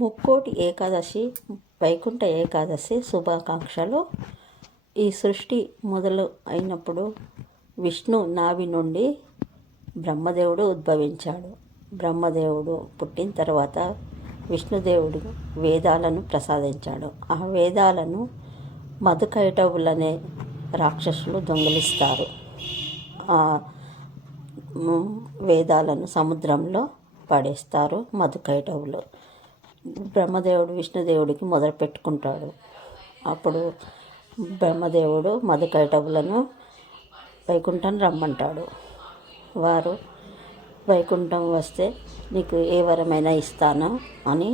ముక్కోటి ఏకాదశి వైకుంఠ ఏకాదశి శుభాకాంక్షలు. ఈ సృష్టి మొదలు అయినప్పుడు విష్ణు నాభి నుండి బ్రహ్మదేవుడు ఉద్భవించాడు. బ్రహ్మదేవుడు పుట్టిన తర్వాత విష్ణుదేవుడు వేదాలను ప్రసాదించాడు. ఆ వేదాలను మధుకైటవులనే రాక్షసులు దొంగిలిస్తారు. ఆ వేదాలను సముద్రంలో పడేస్తారు మధుకైటవులు. బ్రహ్మదేవుడు విష్ణుదేవుడికి మొదలు పెట్టుకుంటాడు. అప్పుడు బ్రహ్మదేవుడు మధుకైటవులను వైకుంఠం రమ్మంటాడు. వారు వైకుంఠం వస్తే నీకు ఏ వరమైనా ఇస్తాను అని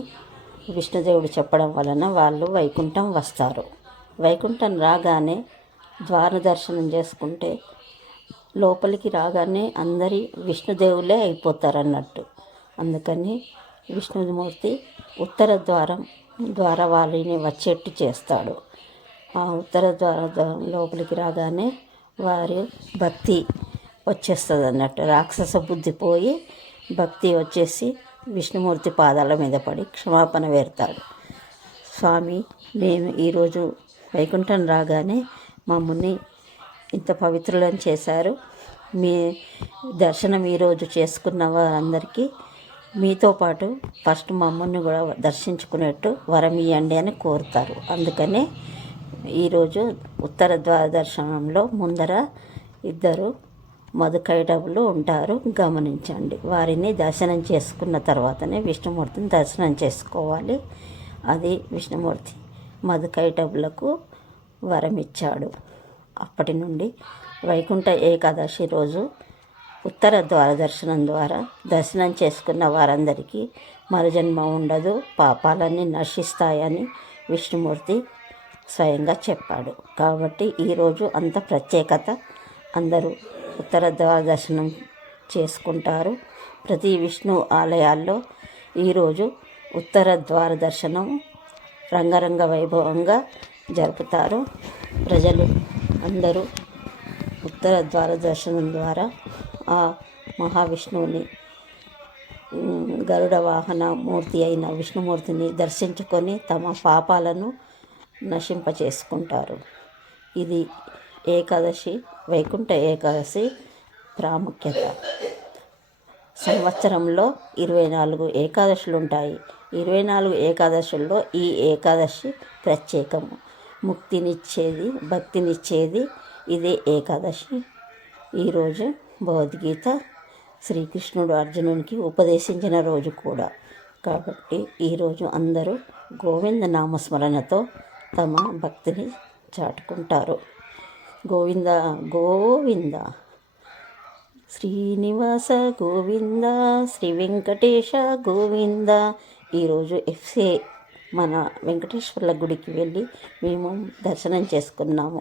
విష్ణుదేవుడు చెప్పడం వలన వాళ్ళు వైకుంఠం వస్తారు. వైకుంఠం రాగానే ద్వార దర్శనం చేసుకుంటే లోపలికి రాగానే అందరి విష్ణుదేవులే అయిపోతారు అన్నట్టు. అందుకని విష్ణుమూర్తి ఉత్తర ద్వారవాళిని వచ్చేట్టు చేస్తాడు. ఆ ఉత్తర ద్వారం లోపలికి రాగానే వారి భక్తి వచ్చేస్తుంది అన్నట్టు. రాక్షస బుద్ధి పోయి భక్తి వచ్చేసి విష్ణుమూర్తి పాదాల మీద పడి క్షమాపణ వేడతాడు. స్వామి, నేను ఈరోజు వైకుంఠం రాగానే మమ్మల్ని ఇంత పవిత్రులను చేశారు. మీ దర్శనం ఈరోజు చేసుకున్న వారందరికీ మీతో పాటు ఫస్ట్ మమ్మల్ని కూడా దర్శించుకునేట్టు వరం ఇవ్వండి అని కోరుతారు. అందుకనే ఈరోజు ఉత్తర ద్వార దర్శనంలో ముందర ఇద్దరు మధుకైటవులు ఉంటారు, గమనించండి. వారిని దర్శనం చేసుకున్న తర్వాతనే విష్ణుమూర్తిని దర్శనం చేసుకోవాలి. అది విష్ణుమూర్తి మధుకైటవులకు వరం ఇచ్చాడు. అప్పటి నుండి వైకుంఠ ఏకాదశి రోజు ఉత్తర ద్వార దర్శనం ద్వారా దర్శనం చేసుకున్న వారందరికీ మరుజన్మ ఉండదు, పాపాలన్నీ నశిస్తాయని విష్ణుమూర్తి స్వయంగా చెప్పాడు. కాబట్టి ఈరోజు అంత ప్రత్యేకత. అందరూ ఉత్తర ద్వార దర్శనం చేసుకుంటారు. ప్రతి విష్ణు ఆలయాల్లో ఈరోజు ఉత్తర ద్వార దర్శనం రంగరంగ వైభవంగా జరుపుతారు. ప్రజలు అందరూ ఉత్తర ద్వార దర్శనం ద్వారా ఆ మహావిష్ణువుని, గరుడ వాహన మూర్తి అయిన విష్ణుమూర్తిని దర్శించుకొని తమ పాపాలను నశింపచేసుకుంటారు. ఇది ఏకాదశి, వైకుంఠ ఏకాదశి ప్రాముఖ్యత. సంవత్సరంలో 24 ఏకాదశులు ఉంటాయి. 24 ఏకాదశుల్లో ఈ ఏకాదశి ప్రత్యేకము. ముక్తినిచ్చేది, భక్తినిచ్చేది ఇదే ఏకాదశి. ఈరోజు భగవద్గీత శ్రీకృష్ణుడు అర్జునునికి ఉపదేశించిన రోజు కూడా. కాబట్టి ఈరోజు అందరూ గోవింద నామస్మరణతో తమ భక్తిని చాటుకుంటారు. గోవింద గోవింద, శ్రీనివాస గోవింద, శ్రీ వెంకటేశ గోవింద. ఈరోజు మన వెంకటేశ్వర్ల గుడికి వెళ్ళి మేము దర్శనం చేసుకున్నాము.